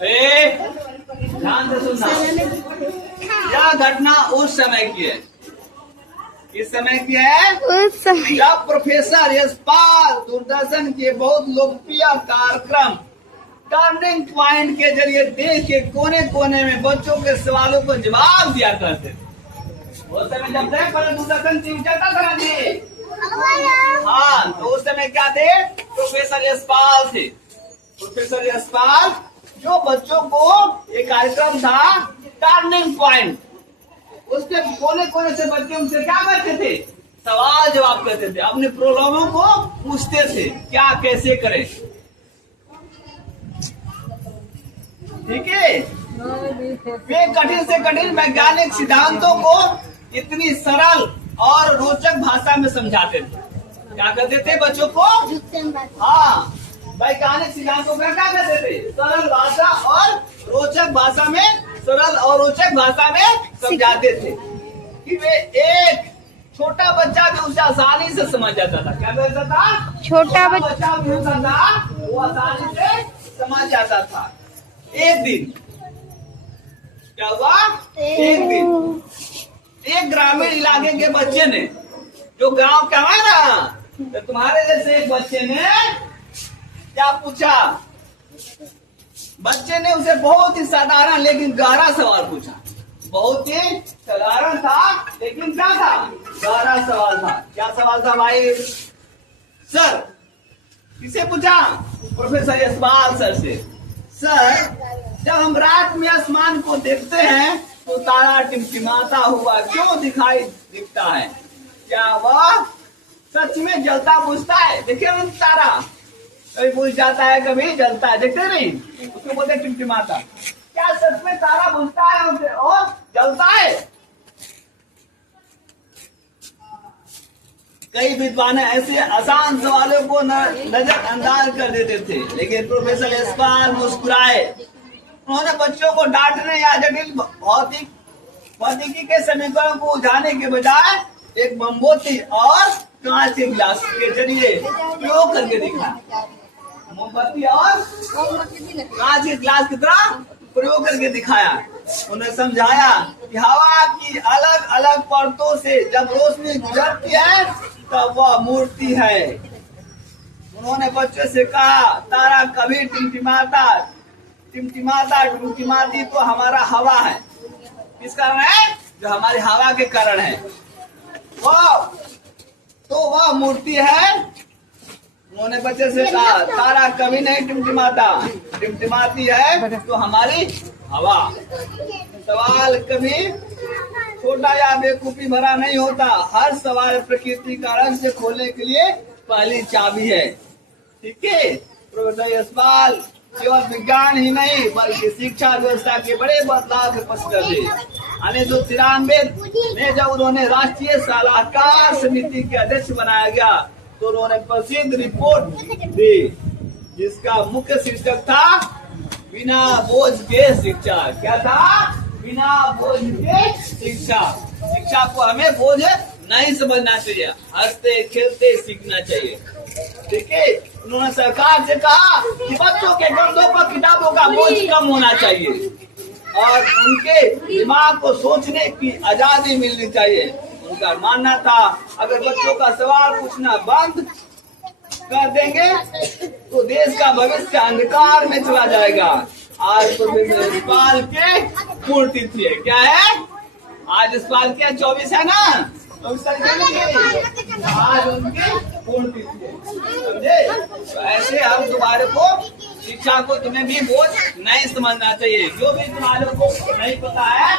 ध्यान से सुनना। यह घटना उस समय की है। किस समय की है? उस समय जब प्रोफेसर यशपाल दूरदर्शन के बहुत लोकप्रिय कार्यक्रम टर्निंग पॉइंट के जरिए देश के कोने कोने में बच्चों के सवालों को जवाब दिया करते थे। उस समय जब तक दूरदर्शन टीवी चलता था जी, हाँ, तो उस समय क्या थे? प्रोफेसर यशपाल थे। प्रोफेसर यशपाल जो बच्चों को एक कार्यक्रम था टर्निंग पॉइंट, उसके कोने कोने से बच्चे उनसे क्या करते थे? सवाल जवाब करते थे, अपने प्रॉब्लमों को पूछते थे क्या कैसे करें। ठीक है, वे कठिन से कठिन वैज्ञानिक सिद्धांतों को इतनी सरल और रोचक भाषा में समझाते थे। क्या करते थे बच्चों को? हाँ, वैज्ञानिक सिद्धांतों का क्या करते थे? सरल भाषा और रोचक भाषा में, सरल और रोचक भाषा में समझाते थे कि वे एक छोटा बच्चा भी उसे आसानी से समझ जाता था। क्या करता था? छोटा बच्चा भी होता था, वो आसानी से समझ जाता था। एक दिन क्या हुआ? एक दिन एक ग्रामीण इलाके के बच्चे ने, जो गांव क्या है ना, तो तुम्हारे जैसे एक बच्चे ने क्या पूछा? बच्चे ने उसे बहुत ही साधारण लेकिन गहरा सवाल पूछा। बहुत ही साधारण था लेकिन क्या था? गहरा सवाल था। क्या सवाल था भाई? सर, किसे पूछा? प्रोफेसर यशपाल सर से। सर, जब हम रात में आसमान को देखते हैं तो तारा टिमटिमाता हुआ क्यों दिखता है? क्या वह सच में जलता बुझता है? देखिए ना, तारा कभी बुझ जाता है, कभी जलता है, देखते नहीं, उसको बोलते टिमटिमाता। क्या सच में तारा बुझता है और जलता है? कई विद्वान ऐसे आसान सवालों को नजरअंदाज कर देते थे, लेकिन प्रोफेसर यशपाल मुस्कुराए। उन्होंने बच्चों को डांटने या जटिल भौतिकी के समीकरण को उलझाने के बजाय एक मोमबत्ती और कांच के गिलास के जरिए प्रयोग करके दिखाया। मोमबत्ती और कांच के गिलास की तरह प्रयोग करके दिखाया। उन्हें समझाया कि हवा की अलग अलग परतों से जब रोशनी गुजरती है तब वह मूर्ति है। उन्होंने बच्चों से कहा, तारा कभी टिमटिमाती तो हमारा हवा है। किस कारण है? जो हमारी हवा के कारण है। वह मूर्ति है। उन्होंने बच्चे से कहा, तारा कभी नहीं टिमटिमाती है तो हमारी हवा। सवाल कभी छोटा या बेवकूफी भरा नहीं होता। हर सवाल प्रकृति का रहस्य खोलने के लिए पहली चाबी है। ठीक है, प्रोफेसर यशपाल केवल विज्ञान ही नहीं बल्कि शिक्षा व्यवस्था के बड़े बदलाव के पक्षधर थे। 1993 में जब उन्होंने राष्ट्रीय सलाहकार समिति के अध्यक्ष बनाया गया तो उन्होंने प्रसिद्ध रिपोर्ट दी जिसका मुख्य शीर्षक था बिना बोझ के शिक्षा। क्या था? बिना बोझ के शिक्षा। शिक्षा को हमें बोझ नहीं समझना चाहिए, हंसते खेलते सीखना चाहिए। ठीक है, उन्होंने सरकार से कहा कि बच्चों के कंधों पर किताबों का बोझ कम होना चाहिए और उनके दिमाग को सोचने की आजादी मिलनी चाहिए। उनका मानना था अगर बच्चों का सवाल पूछना बंद कर देंगे तो देश का भविष्य अंधकार में चला जाएगा। आज प्रोफेसर यशपाल के पुण्यतिथि है। क्या है? आज यशपाल के 24 है ना, 24 तारीख आज उनकी पुण्यतिथि है। समझे? तो ऐसे हम तुम्हारे को शिक्षा को तुम्हें भी बोझ नहीं समझना चाहिए। जो भी तुम्हारे को नहीं पता है